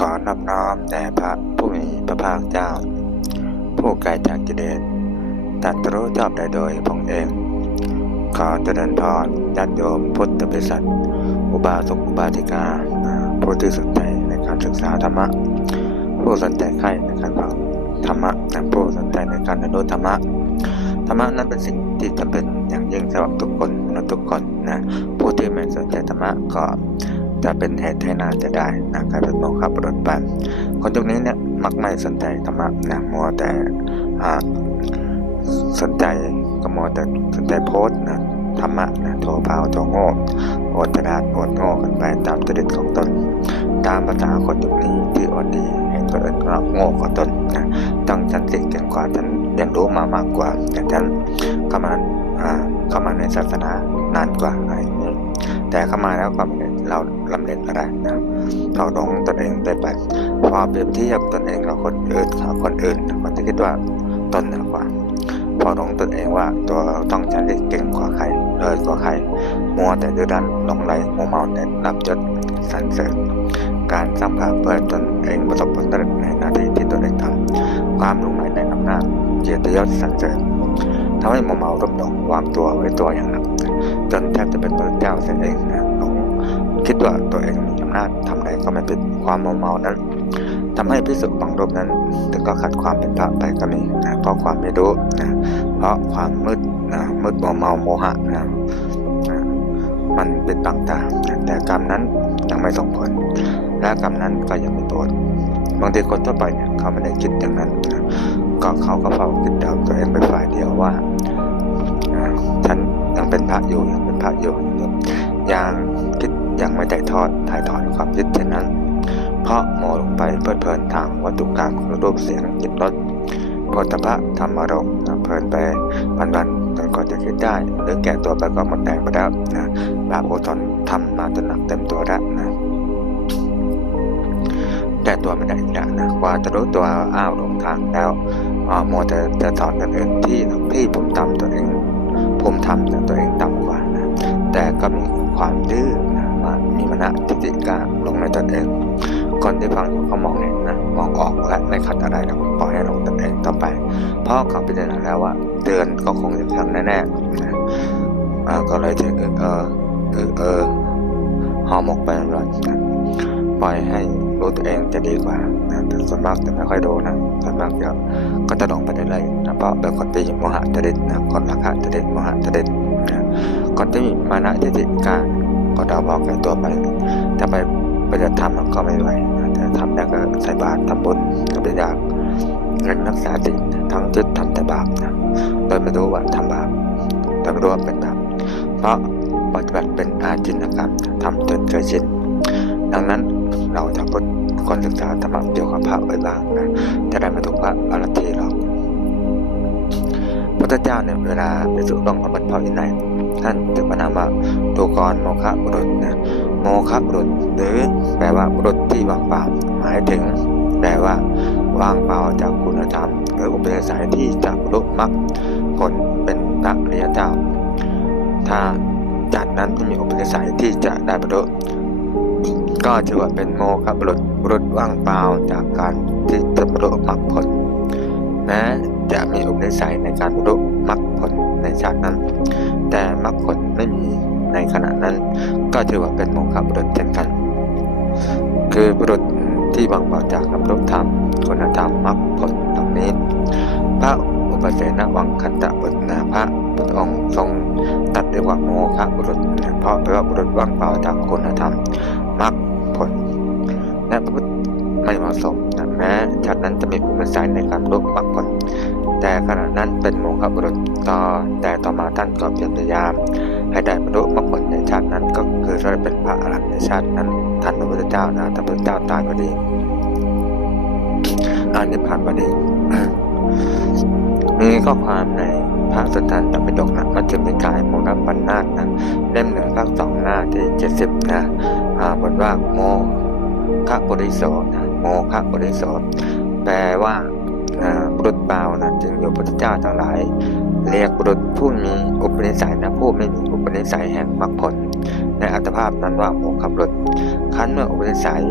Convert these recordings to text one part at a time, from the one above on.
ขอนอบน้อมแด่พระผู้มีพระภาคเจ้า ผู้ไกลจากกิเลสตรัสรู้ชอบได้โดยพงเอง ขอเจริญพรญาติโยมพุทธบริษัท อุบาสกอุบาสิกา ผู้ที่สนใจในการศึกษาธรรมะ ผู้สนใจใครในการฟังธรรมะและผู้สนใจในการเรียนรู้ธรรมะธรรมะนั้นเป็นสิ่งที่จำเป็นอย่างยิ่งสำหรับทุกคนมนุษย์ทุกคนนะผู้ที่ไม่สนใจธรรมะก็ จะเป็นเหตุให้นาจะได้นะกลายเป็นโมฆะบุรุษไปคนตรงนี้เนี่ยมักไม่สนใจธรรมะนะมัวแต่อ่าสนใจก็มัวแต่สนใจโพสนะธรรมะนะโทรเผาโทโง่อดกระดาษอดโง่กันไปตามจริตของตน ตามภาษาคนยุคนี้ที่อดดีเห็นคนอื่นเราโง่กว่าตนนะต้องฉันสิเก่งกว่าฉันเรียนรู้มามากกว่าอย่างฉันเข้ามาอ่าเข้ามาในศาสนานานกว่าอะไรอย่างนี้แต่เข้ามาแล้วก็ เราลำเล็งอะไรนะเราหลงตนเองได้ไปพอเปรียบเทียบตนเองกับคนอื่นกับคนอื่นคนจะคิดว่าตนเหนือกว่า พอหลงตนเองว่าตัวต้องฉันเก่งกว่าใครเลยกว่าใครมัวแต่ดื้อรั้นหลงไหลมัวเมาในรับจดสรรเสริญการสร้างภาพเพื่อตนเองประสบผลสำเร็จในหน้าที่ที่ตนเองทำความหลงไหลในอำนาจเกียรติยศสรรเสริญทำให้มัวเมารบหลงวางตัวไว้ตัวอย่างหนักจนแทบจะเป็นพระเจ้าเสียเองนะ คิดว่าตัวเองมีอำนาจทำอะไรก็ไม่เป็นความเมัวเมานั้นทำให้พิสุบางรูปนั้นถึงก็ขัดความเป็นพระไปก็มีนะเพราะความไม่รู้นะเพราะความมืดนะมืดเมัวเมาโมหะนะมันเป็นบางตาแต่กรรมนั้นยังไม่ส่งผล และกรรมนั้นก็ยังไม่โทษบางทีคนทั่วไปเนี่ยเขาไม่ได้คิดอย่างนั้นนะก็เขาก็เฝ้าคิดเดาตัวเองเป็นฝ่ายเดียวว่าอ่าฉันยังเป็นพระอยู่ยังเป็นพระอยู่ยังคิด ยังไม่ได้ทอดถ่ายถอนความคิดเช่นนั้น เพราะโมลงไปเพลิดเพลินทางวัตถุกรรมคือรูปเสียงกลิ่นรสโพธพะธรรมอารมณ์เพลินไปวันๆจนกว่าจะคิดได้ หรือแก่ตัวไปก็หมดแรงไปแล้วนะบาปอดทนทำมาจนหนักเต็มตัวแล้วนะแต่ตัวไม่ได้อีกแล้วนะกว่าจะรู้ตัวอ้าวหลงทางแล้วอ่ามัวแต่จะสอนคนอื่นที่พี่ผมต่ำตัวเองผมทำแต่ตัวเองต่ำกว่านะแต่ก็มีความดื้อ มามีมณะทิฏฐิกาลงในตนเอง คนที่ฟังอยู่เขามองเห็นนะมองออกและไม่ขัดอะไรนะปล่อยให้ลงตนเองต่อไป เพราะเขาพิจารณาแล้วว่าเตือนก็คงจะทำแน่ๆนะก็เลยจะเออเออเออเออห่อหมกไปตลอนะปล่อยให้รู้ตัวเองจะดีกว่านะแต่ส่วนมากจะไม่ค่อยดูนะส่วนมากจะก็จะลงไปได้เลยนะเพราะเป็นคนที่โมหะจริตนะคนราคะจริตโมหะจริตนะคนที่มีมานะทิฏฐิการ ก็ดาวบอกแก่ตัวไปแต่ไปปฏิบัติธรรมมันก็ไม่ไหวนะแต่ทำได้ก็ใส่บาตรทำบุญก็ไม่ยากเงินรักษาศีลทั้งยึดทำแต่บาปนะโดยไม่รู้ว่าทำบาปโดยไม่รู้ว่าเป็นบาปเพราะปฏิบัติเป็นอาจินกรรมทำจนเคยชินดังนั้นเราจะพุทธคนศึกษาธรรมะเกี่ยวกับพระไว้บ้างนะจะได้ไม่ถูกพระอรทีหรอกพระเจ้าเนี่ยเวลาไปสู่ลงอบัติภาวินัย ท่านถึงพระนามว่าดูกรโมฆะบุรุษนะโมฆะบุรุษ หรือแปลว่าบุรุษที่ว่างเปล่า หมายถึง แปลว่า ว่างเปล่าจากคุณธรรม หรืออุปนิสัยที่จะรรลุมรรคผลเป็นพระอริยเจ้า ถ้าจากนั้นม่มีอุปนิสัยที่จะได้บรรลุก็ถือว่าเป็นโมฆะบุรุษบุรุษว่างเปล่าจากการที่จะบรรลุมรรคผลแม้จะมีอุปนิสัยในการบรรลุมรรคผลในชาตินั้น แต่มรรคผลไม่มีในขณะนั้น ก็ถือว่าเป็นโมฆะบุรุษเช่นกัน คือบุรุษที่ว่างเปล่าจากกำลังธรรมคุณธรรมมรรคผลตรงนี้ พระอุปเสนวังคันตะบุตรนะพระพุทธองค์ทรงตัดเรียกว่าโมฆะบุรุษ เพราะแปลว่าบุรุษว่างเปล่าจากคุณธรรมมรรคผลและพระพุทธ ไม่เหมาะสมนะแม้ชาตินั้นจะมีอุปนิสัยในการรู้มรรคผลแต่ขณะนั้นเป็นโมฆะบุรุษต่อแต่ต่อมาท่านก็พยายาม ให้ได้บรรลุมรรคผลในชาตินั้นก็คือเราเป็นพระอรหันต์ในชาตินั้นท่านพระพุทธเจ้านะท่านพระพุทธเจ้าตายพอดีอานิพพานพอดีมีข้อความในพระสุตตันตปิฎกนะมัจจุมิกายโมรปันนาตนะเล่มหนึ่งภาคสองหน้าที่เจ็ดสิบนะอาบทว่าโมคะบริโสนะ โมคะบริโสแปลว่าบุรุษเบานะจึงอยู่พระเจ้าทั้งหลาย เรียกบุรุษผู้มีอุปนิสัยนะผู้ไม่มีอุปนิสัยแห่งมรรคผลในอัตภาพนั้นว่าโมฆะบุรุษคันเมื่ออุปนิสัย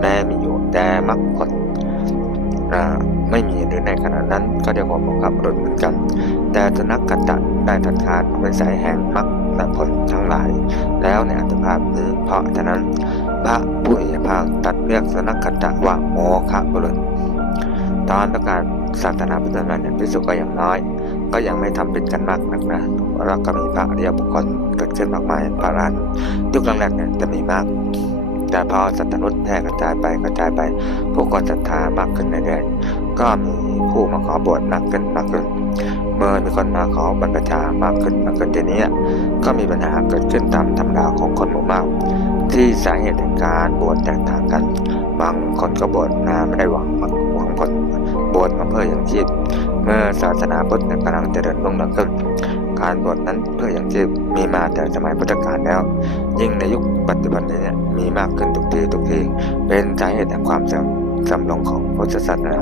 แม้มีอยู่แต่มรรคผลไม่มีหรือในขณะนั้นก็เรียกว่าโมฆะบุรุษเหมือนกัน แต่สนักกัตตะได้ตัดขาดเป็นสายแห่งมรรคผลทั้งหลาย แล้วในอัตภาพนี้เพราะฉะนั้นพระผู้มี ภาคตัดเรียกสนักกัตะว่าโมฆะบุรุษตอนประกาศศาสนาพุทธศาสนพิสุก็อย่างน้อย ก็ยังไม่ทำผิดกันมากนักนะแล้วก็มีพระอริยบุคคลเกิดขึ้นมากมายพระรันยุคแรกๆเนี่ยจะมีมาก แต่พอสัตว์นุษย์แพร่กระจายไปกระจายไปผู้คนศรัทธามากขึ้นเรื่อยๆก็มีผู้มาขอบวชมากขึ้นมากขึ้น เมื่อมีคนมาขอบรรพชามากขึ้นมากขึ้นทีนี้ก็มีปัญหาเกิดขึ้นตามธรรมดาของคนหมู่มาก ที่สาเหตุแห่งการบวชแตกต่างกัน บางคนก็บวชมาไม่ได้หวังหวังผลบวชมาเพื่ออย่างชีพ เมื่อศาสนาพุทธกำลังเจริญรุ่งเรืองขึ้น การบวชนั้นเพื่ออย่างชีพมีมาแต่สมัยพุทธกาลแล้ว ยิ่งในยุคปัจจุบันนี้มีมากขึ้นทุกทีทุกทีเป็นสาเหตุแห่งความเสื่อมเสื่อมลงของพุทธศาสนา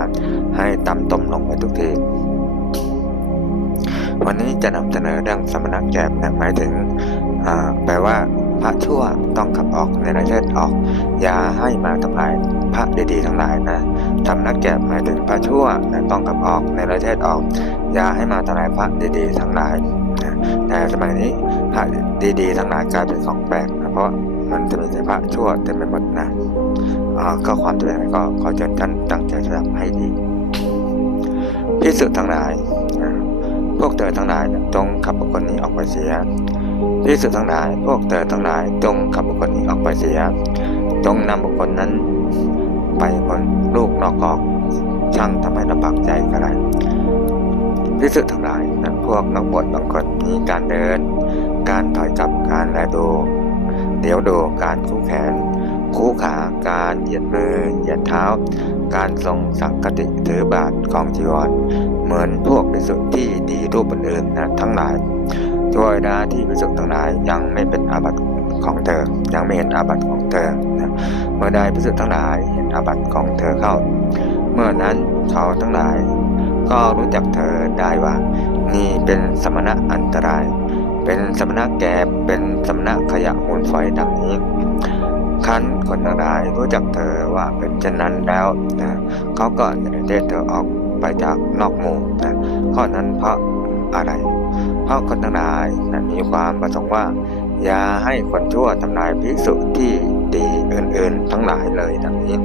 ให้ต่ำต้มลงไปทุกทีวันนี้จะนำเสนอเรื่องสมณแกบนะหมายถึงแปลว่า พระชั่วต้องขับออกในประเทศออก อย่าให้มาทำลายพระดีๆทั้งหลายนะสำนักแกบหมายถึงพระชั่วนะต้องขับออกในประเทศออก อย่าให้มาทำลายพระดีๆทั้งหลายนะแต่สมัยนี้พระดีๆทั้งหลายกลายเป็นของแปลกนะเพราะมันจะมีแต่พระชั่วเต็มไปหมดนะก็ความจำเป็นก็ขอเชิญท่านตั้งใจทำให้ดีพิสุทั้งหลายพวกเธอทั้งหลายนะจงขับบุคคลนี้ออกไปเสีย พิสุทั้งหลายพวกเธอทั้งหลายจงขับบุคคลนี้ออกไปเสีย จงนำบุคคลนั้น ไปพ้นลูกนอกออก ช่างทำให้ลำบากใจก็ได้พิสุทั้งหลายนะพวกนักบวชบางคนมีการเดิน การถอยกลับการแลดู เดี๋ยวดูการคู่แขน คู่ขาการเหยียดมือเหยียดเท้า การทรงสังกติถือบาทของจีวร เหมือนพวกพิสุที่ดีรูปอื่นนะทั้งหลาย ช่วยดาที่พิสุทั้งหลายยังไม่เป็นอาบัติของเธอ ยังไม่เห็นอาบัติของเธอนะเมื่อใดพิสุทั้งหลายเห็นอาบัติของเธอเข้า เมื่อนั้นเขาทั้งหลาย ก็รู้จักเธอได้ว่า นี่เป็นสมณะอันตราย เป็นสมณะแก่เป็นสมณะขยะมูลฝอยดังนี้คันคนทั้งหลายรู้จักเธอว่าเป็นเช่นนั้นแล้วนะเขาก็จะเทศเธอออกไปจากนอกหมู่นะข้อนั้นเพราะอะไร เพราะคนทั้งหลายนะมีความประสงค์ว่า อย่าให้คนชั่วทำลายภิกษุที่ดีอื่นๆ ทั้งหลายเลยดังนี้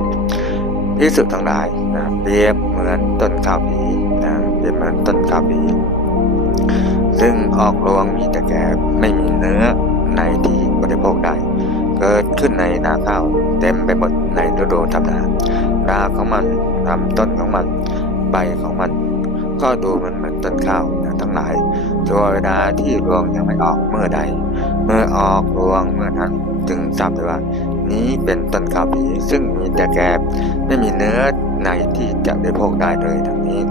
ภิกษุทั้งหลายนะเปรียบเหมือนต้นข้าวผีนะเปรียบเหมือนต้นข้าวผีซึ่งออกรวงมีแต่แก่ไม่มีเนื้อในที่บริโภคได้ เกิดขึ้นในนาข้าวเต็มไปหมดในฤดูธรรมดาดาของมันลำต้นของมันใบของมัน ก็ดูมันเหมือนต้นข้าว ทั้งหลายช่วเวลาที่รวงยังไม่ออกเมื่อใด เมื่อออกรวงเมื่อนั้นจึงทราบได้ว่า นี้เป็นต้นข้าวผีซึ่งมีแต่แก่ไม่มีเนื้อในที่จะบริโภคได้เลยทั้งนี้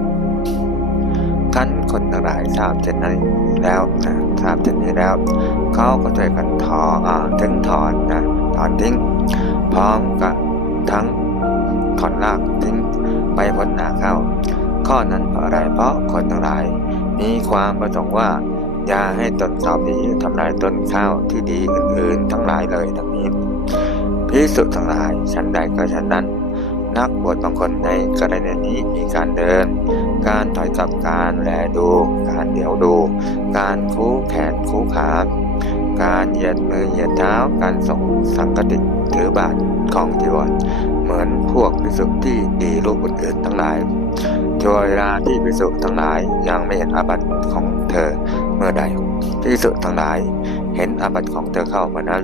ขั้นคนทั้งหลายทราบเช่นนั้นแล้วนะทราบเช่นนี้แล้วเขาก็ช่วยกันถออ่าถึงถอนนะถอนทิ้ง พร้อมกับทั้งถอนรากทิ้งไปพ้นหนาเข้า ข้อนั้นเพราะอะไรเพราะคนทั้งหลาย มีความประสงค์ว่าอย่าให้ต้นข้าวดีทำลายต้นข้าวที่ดีอื่นๆ ทั้งหลายเลยทั้งนี้พิสุทั้งหลายฉันใดก็ฉันนั้น นักบวชบางคนในกรณีนี้มีการเดิน การถอยกลับการแลดู การเดี๋ยวดู การคู่แขนคู่ขา การเหยียดมือเหยียดเท้าการส่งสังกติถือบาทของจีวรเหมือนพวกพิสุที่ดีรูปอื่นๆทั้งหลาย ช่วยราที่พิสุทั้งหลายยังไม่เห็นอาบัติของเธอเมื่อใดพิสุทั้งหลายเห็นอาบัติของเธอเข้ามื่อนั้น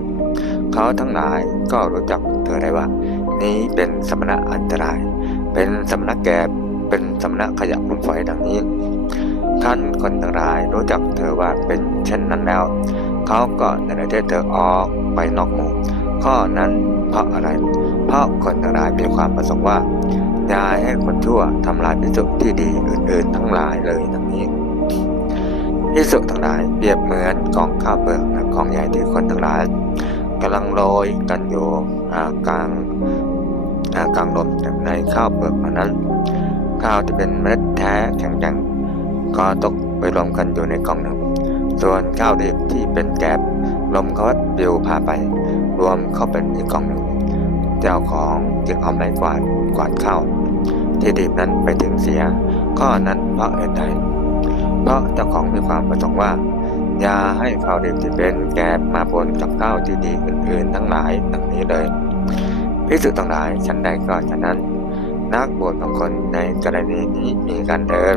เขาทั้งหลายก็รู้จักเธอได้ว่า นี้เป็นสมณะอันตราย เป็นสมณะแก่เป็นสมณะขยะมุนฝอยดังนี้ท่านคนทั้งหลายรู้จักเธอว่าเป็นเช่นนั้นแล้ว เขาก็ในประเทศเธอออกไปนอกหมู่ข้อนั้นเพราะอะไร เพราะคนทั้งหลายมีความประสงค์ว่า ย่าให้คนชั่วทำลายพิสุที่ดีอื่นๆ ทั้งหลายเลยดังนี้พิสุทั้งหลายเปรียบเหมือนกองข้าวเปลือกนะกองใหญ่ที่คนทั้งหลายกำลังโรยกันอยู่กลางกลางลมในข้าวเปลือกนั้นข้าวที่เป็นเมล็ดแท้แข็งแรงก็ตกไปรวมกันอยู่ในกองหนึ่ง ส่วนข้าวดิบที่เป็นแกบลมเขาพัดปลิวพาไป รวมเข้าเป็นอีกกองหนึ่ง เจ้าของ จึงเอาไม้กวาดกวาดเข้าที่ดีบนั้นไปถึงเสีย ข้อนั้นเพราะเหตุใดเพราะเจ้าของมีความประสงค์ว่า อย่าให้ข้าวดิบที่เป็นแกบมาปนกับข้าวที่ดีอื่นๆ ทั้งหลายดังนี้เลยพิสุทั้งหลายฉันใดก็ฉะนั้น นักบวชบางคนในกรณีนี้มีการเดิน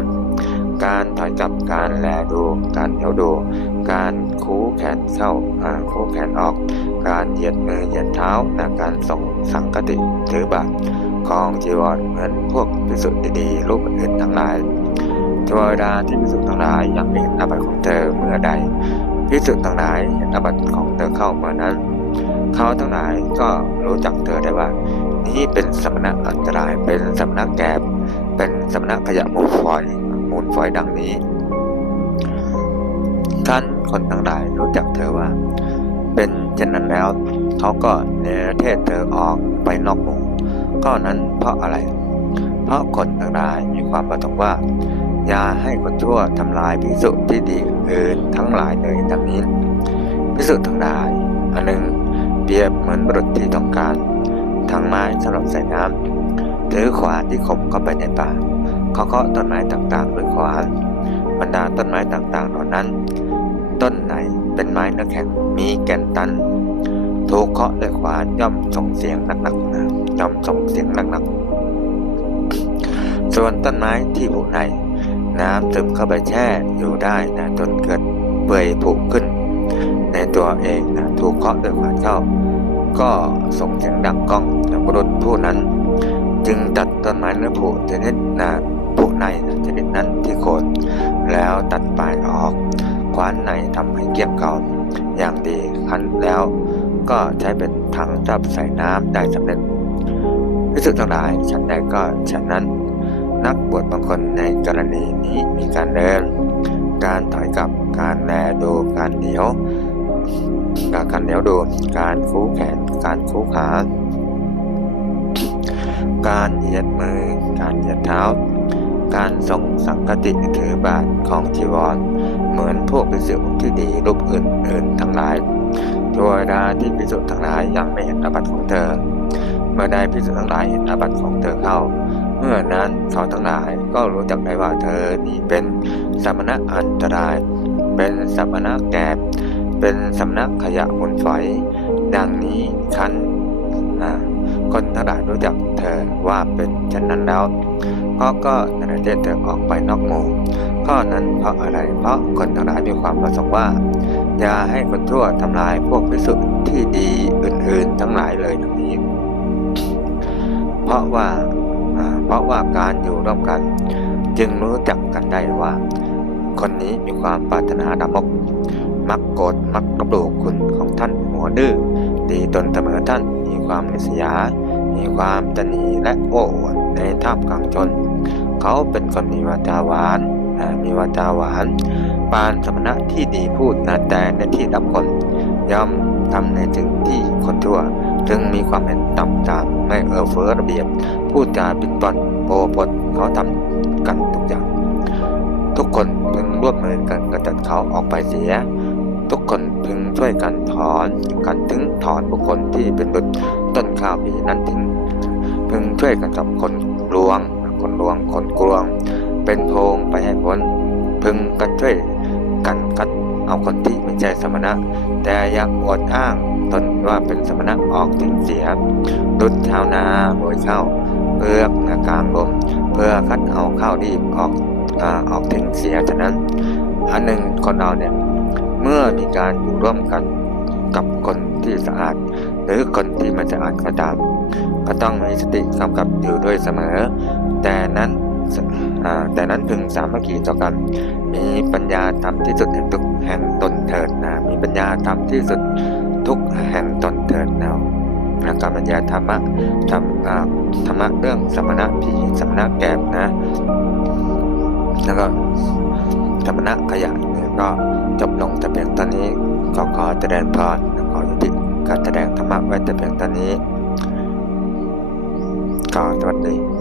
การถอยกลับการแลดูการเหนียวดู การคูแขนเข้าคูแขนออก การเหยียดมือเหยียดเท้าและการส่งสังกติถือบาตรของจีวรเหมือนพวกพิสุทธิ์ดีๆรูปอื่นทั้งหลายเทวดาที่พิสุทธิ์ทั้งหลายยังม่เห็นอาบัติของเธอเมื่อใดพิสุทธิ์ทั้งหลายเห็นอาบัติของเธอเข้าเมื่อนั้นเขาทั้งหลายก็รู้จักเธอได้ว่า นี้เป็นสมณะอันตรายเป็นสมณะแกบเป็นสมณะขยะมูลฝอย มูลฝอยดังนี้ ท่านคนทั้งหลายรู้จักเธอว่า เป็นเช่นนั้นแล้ว เขาก็เนรเทศเธอออกไปนอกหมู่ก็นั้นเพราะอะไร เพราะคนทั้งหลายมีความประสงค์ว่า อย่าให้คนชั่วทำลายพิสุที่ดีอื่นทั้งหลายเลยดังนี้พิสุทั้งหลายอันหนึ่งเปรียบเหมือนบุรุษที่ต้องการทางไม้สำหรับใส่น้ำถือขวานที่คมเข้าไปในป่า เขาเคาะต้นไม้ต่างๆด้วยขวานบรรดาต้นไม้ต่างๆเหล่านั้น ต้นไหนเป็นไม้เนื้อแข็งมีแก่นตัน ถูกเคาะด้วยขวานย่อมส่งเสียงหนักๆนะย่อมส่งเสียงหนักๆ ส่วนต้นไม้ที่ผุใน น้ำซึมเข้าไปแช่อยู่ได้นะจนเกิดเปื่อยผุขึ้น ในตัวเองนะถูกเคาะด้วยขวานเข้า ก็ส่งเสียงดังก้องนะบุรุษผู้นั้น จึงตัดต้นไม้เนื้อผุชนิดนะ ผุในนะชนิดนั้นที่โคนแล้วตัดปลายออก คว้านในทำให้เกลี้ยงเก่าอย่างดีคั้นแล้ว ก็ใช้เป็นถังจับใส่น้ำได้สำเร็จพิสุทั้งหลายฉันใดก็ฉันนั้น นักบวชบางคนในกรณีนี้มีการเดิน การถอยกลับการแลดูการเหนียวการการเหนียวดูการคูแขนการคูขาการเหยียดมือ การเหยียดเท้า การทรงสังกติถือบาทของจีวร เหมือนพวกพิสุที่ดีรูปอื่นๆทั้งหลายตัวดาที่พิสุทั้งหลายยังไม่เห็นอาบัติของเธอ เมื่อได้พิสุทั้งหลายเห็นอาบัติของเธอเข้า เมื่อนั้นเขาทั้งหลายก็รู้จักได้ว่าเธอนี้เป็นสมณะอันตราย เป็นสมณะแกบเป็นสำนักขยะมูลฝอย ดังนี้คันคนทั้งหลายรู้จักเธอว่าเป็นเช่นนั้นแล้ว ก็ก็นรเทศเธอออกไปนอกหมู่ข้อนั้นเพราะอะไร เพราะคนทั้งหลายมีความประสงค์ว่า อย่าให้คนทั่วทำลายพวกพิสุทธิ์ที่ดีอื่นๆทั้งหลายเลยดังนี้ เพราะว่าเพราะว่าการอยู่ร่วมกัน จึงรู้จักกันได้ว่า คนนี้มีความปรารถนาดามก มักโกรธมักกระดูกคุณของท่านหัวดื้อดีตนเสมอท่านมีความนิสยา มีความตนีและโอ้อวดในท่ามกลางชน เขาเป็นคนมีวาจาหวานมีวาจาหวาน ปานสมณะที่ดีพูดนะแต่ในที่รับคน ย่อมทำในถึงที่คนทั่ว จึงมีความเห็นต่ำตามไม่เอื้อเฟื้อระเบียบ พูดจาปิดปอนโปปดเขาทำกันทุกอย่าง ทุกคนพึงร่วมมือกันกระจัดเขาออกไปเสีย ทุกคนพึงช่วยกันถอนกันถึงถอนบุคคลที่เป็นบุตรต้นข้าวปีนั้นทิ้งพึงช่วยกันกับคนลวง คนลวงคนกลวง เป็นโพงไปให้พ้นพึงกันช่วยกันคัดเอาคนที่ไม่ใช่สมณะ แต่ยังอวดอ้างตนว่าเป็นสมณะออกทิ้งเสียดุดชาวนาโบยเข้าเปลือกนากลางลมเพื่อคัดเอาข้าวดีออกอออกทิ้งเสียฉะนั้น อันหนึ่งคนเราเนี่ยเมื่อมีการอยู่ร่วมกันกับคนที่สะอาด หรือคนที่ไม่สะอาดก็ตามก็ต้องมีสติกำกับอยู่ด้วยเสมอ แต่นั้นแต่นั้นพึงสามัคคีต่อกัน มีปัญญาทำที่สุดแห่งทุกแห่งตนเถิดนะมีปัญญาทำที่สุดทุกแห่งตนเถิดนะการบรรยายธรรมะธรรมธรรมะเรื่องสมณะผีสมณะแกบนะ แล้วก็สมณะขยะเนี่ยก็จบลงแต่เพียงตอนนี้ขอขอแสดงพรขอยุติการแสดงธรรมะไว้แต่เพียงตอนนี้ก็สวัสดี